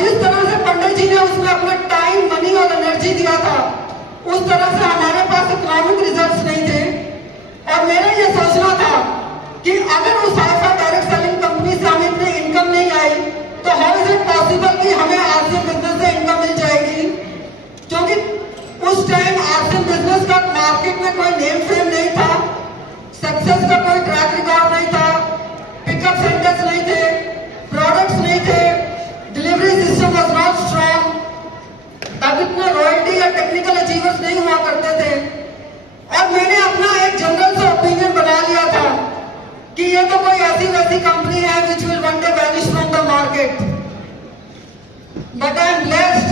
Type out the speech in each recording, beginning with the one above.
जिस तरह से पंडित जी ने उसमें अपना टाइम, मनी और एनर्जी दिया था, उस तरह से हमारे पास इकोनॉमिक रिजल्ट्स नहीं थे। और मेरा ये सोचना था कि अगर उस आशा डायरेक्ट सेलिंग कंपनी से हमें इतनी इनकम नहीं आई, तो हाउ इज इट पॉसिबल कि हमें आरसीएम बिजनेस से इनकम मिल जाएगी? क्योंकि उस टाइम आरसीएम बिजनेस का मार्केट में कोई नेम फेम नहीं था, सक्सेस का कोई ट्रैक रिकॉर्ड नहीं था, पिकअप सेंटर्स नहीं थे, प्रोडक्ट्स नहीं थे, delivery system was not strong, तब इतने रॉयल्टी या टेक्निकल अचीवर्स नहीं हुआ करते थे। और मैंने अपना एक जनरल सा ओपिनियन बना लिया था कि ये तो कोई ऐसी वैसी कंपनी है which will one day vanish from the market. But I am blessed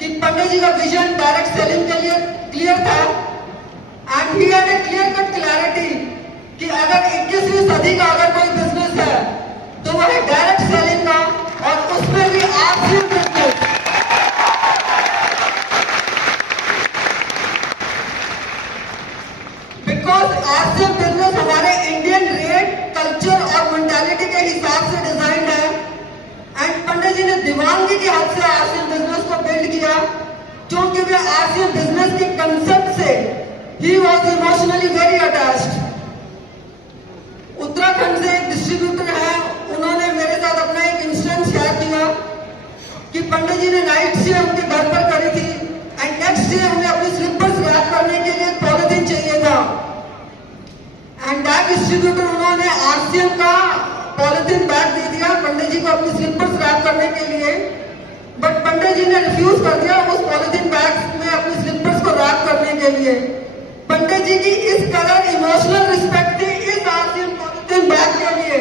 कि पंडित जी का विजन डायरेक्ट सेलिंग के लिए क्लियर था and he had a clear cut clarity कि अगर 21वीं सदी का अगर कोई बिजनेस है तो वह है डायरेक्ट सेलिंग का, और उसमें भी RCM business. Because RCM business हमारे इंडियन रेट, कल्चर और मेंटालिटी के हिसाब से डिजाइंड है एंड पंडित जी ने दीवानगी की हद से आरसीएम बिजनेस को बिल्ड किया, क्योंकि वे आरसीएम बिजनेस के कंसेप्ट से he was emotionally very attached. Uttarakhand से एक डिस्ट्रीब्यूटर है, उन्होंने मेरे साथ अपना एक इंसिडेंट शेयर किया कि पंडित जी ने नाइट से उनके घर पर करी थी एंड नेक्स्ट डे उन्हें अपनी स्लीपर्स रैप करने के लिए पॉलिथीन चाहिए था एंड दैट डिस्ट्रीब्यूटर उन्होंने आरसीएम का पॉलिथीन बैग दे दिया पंडित जी को अपनी स्लीपर्स रैप करने के लिए। बट पंडित जी ने रिफ्यूज कर दिया उस पॉलिथीन बैग में अपनी स्लीपर्स को रैप करने के लिए। पंडित जी की इस कदर इमोशनल रिस्पेक्ट थी इस आरसीएम पॉलिथीन बैग के लिए।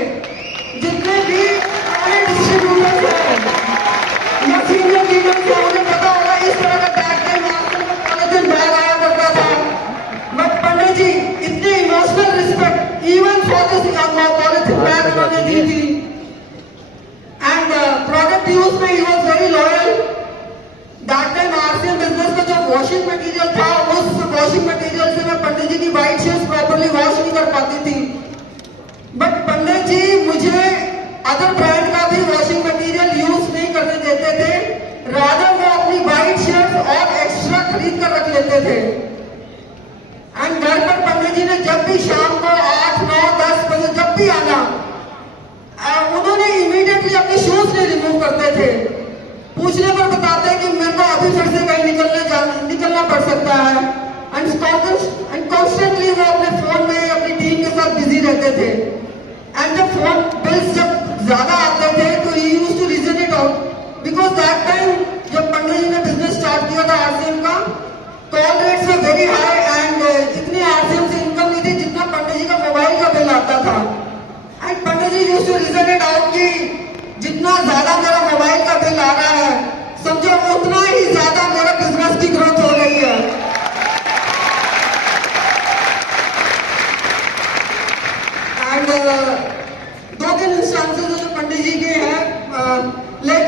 जितने भी डिस्ट्रीब्यूटर्स हैं या सीनियर लीडर्स हैं, उन्हें पता होगा इस तरह का टैग टाइम आरसीएम का पॉलिथीन बैग आया करता था। बट पंडित जी इतनी emotional respect even for this polythene bag उन्होंने दी थी एंड प्रोडक्ट यूज में he was very loyal. That time RCM business का जो वॉशिंग मटेरियल था, उस वॉशिंग मटेरियल से मैं पंडित जी की व्हाइट शर्ट्स प्रॉपर्ली वॉश नहीं कर पाती थी। बट पंडित जी मुझे अदर ब्रांड का भी वॉशिंग मटेरियल यूज नहीं करने देते थे, रादर वो अपनी व्हाइट शर्ट्स और एक्स्ट्रा खरीद कर रख लेते थे। एंड घर पर पंडित जी ने जब भी शाम को 8, 9, 10 बजे जब भी आना, उन्होंने इमीडिएटली अपने शूज नहीं रिमूव करते थे। पूछने पर बताते कि मेरे को अभी फिर से कहीं निकलना पड़ सकता है एंड कॉन्स्टेंटली वो अपने फोन में अपनी टीम के साथ बिजी रहते थे। एंड जब फोन बिल्स जब ज्यादा आते थे तो ही used to reason it out because that time जब पंडित जी ने बिजनेस स्टार्ट किया था आरसीएम का, call rates way very high and इतनी आरसीएम से इनकम नहीं थी जितना पंडित जी का मोबाइल का बिल आता था। And Pandit ji used to reason it out कि जितना ज्यादा मेरा मोबाइल का बिल आ रहा है, समझो उतना ही ज्यादा मेरा बिजनेस की ग्रोथ हो रही है। एंड 2-3 इंस्टांसेस जो पंडित जी के हैं, लाइक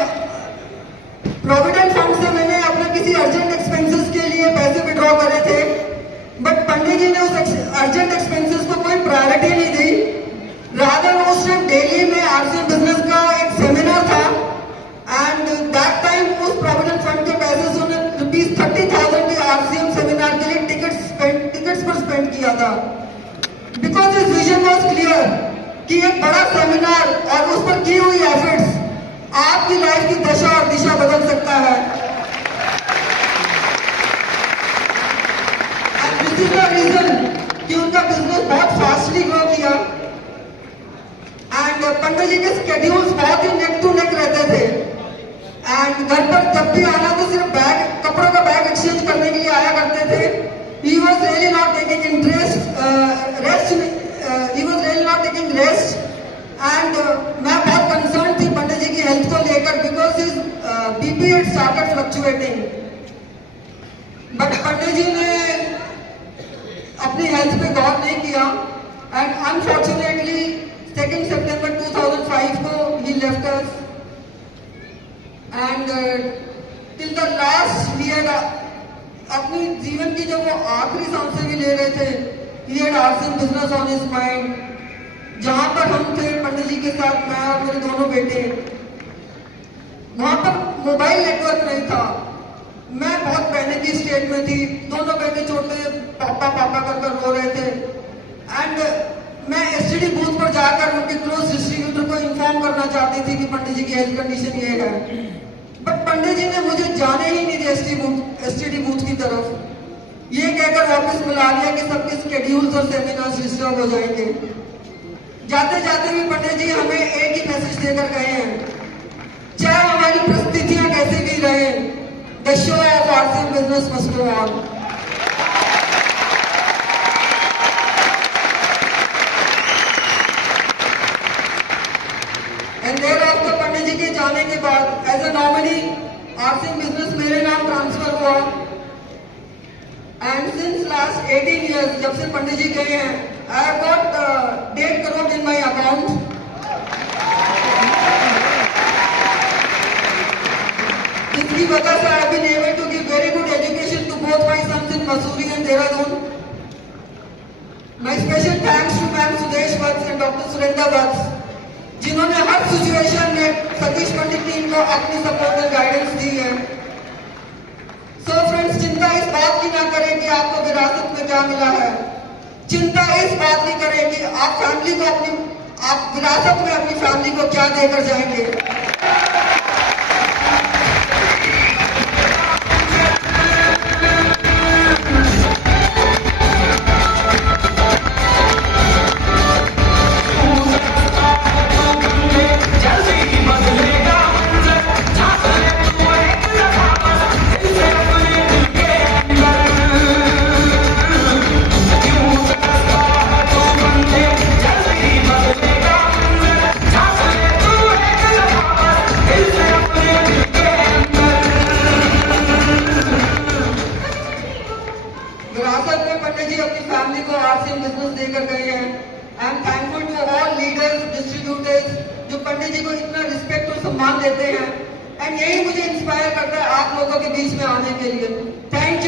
प्रोविडेंट फंड से मैंने अपने किसी अर्जेंट एक्सपेंसेस के लिए पैसे विड्रॉ करे थे, बट पंडित जी ने उस अर्जेंट एक्सपेंसेस को कोई प्रायोरिटी नहीं दी। रादर उस टाइम दिल्ली में आरसीएम बिजनेस का एक सेमिनार था एंड दैट टाइम उस प्रोविडेंट फंड के पैसे से उन्हें ₹30,000 के आरसीएम सेमिनार के लिए टिकट्स पर स्पेंड किया था। Because this vision was clear कि एक बड़ा सेमिनार और उस पर की हुई एफर्ट्स आपकी लाइफ की दशा और दिशा बदल सकता है। And this is the reason कि उनका बिजनेस बहुत फास्टली ग्रो किया एंड पंडित जी के स्केड्यूल्स बहुत ही नेक टू नेक रहते थे एंड घर पर जब भी आना तो सिर्फ कपड़ों का बैग एक्सचेंज करने के लिए आया करते थे। He was really not taking rest and मैं बहुत कंसर्न थी पंडित जी की हेल्थ को लेकर because his BP had started fluctuating. But Pandit ji ने अपनी हेल्थ पे गौर नहीं किया एंड अनफॉर्चुनेटली 2 सितंबर 2005 को he left us and till the last he had अपनी जीवन की जब वो आखिरी सांसें भी ले रहे थे, he had RCM business on his mind, जहां पर हम थे पंडित जी के साथ, मैं और मेरे दोनों बेटे। वहां पर मोबाइल नेटवर्क नहीं था। मैं बहुत पहले की स्टेट में थी, दोनों बेटे छोटे पापा पापा कर रो रहे थे। एंड मैं एसटीडी बूथ पर जाकर उनके क्लोज डिस्ट्रीब्यूटर को इन्फॉर्म करना चाहती थी कि पंडित जी की हेल्थ कंडीशन ये है, बट पंडित जी ने मुझे जाने ही नहीं दिया एसटीडी बूथ की तरफ। ये कहकर वापस बुला लिया कि सबके स्केड्यूल्स और सेमिनार्स डिस्टर्ब हो जाएंगे। जाते जाते भी पंडित जी हमें एक ही मैसेज देकर गए हैं, चाहे हमारी परिस्थितियां कैसे भी रहे, the show of RCM business must go on. And thereafter Pandit ji के जाने के बाद as a nominee RCM business मेरे नाम ट्रांसफर हुआ। एंड सिंस लास्ट 18 years जब से पंडित जी गए हैं, I have got 1.5 crore in my account. जिसकी वजह से I have been able to give very good education to both my sons in Mussoorie and Dehradun. My special thanks to Ma'am Sudesh Vats and Dr. Surendra Vats, जिन्होंने हर situation में सतीश पंडित team को अपनी support और guidance दी है। So friends, चिंता इस बात की ना करें कि आपको विरासत में क्या मिला है, चिंता इस बात की करें कि आप विरासत में अपनी फैमिली को क्या देकर जाएंगे। विरासत में पंडित जी अपनी फैमिली को आरसीएम बिजनेस देकर गए हैं। I am thankful to all leaders, distributors जो पंडित जी को इतना रिस्पेक्ट और सम्मान देते हैं। एंड यही मुझे इंस्पायर करता है आप लोगों के बीच में आने के लिए। Thank you.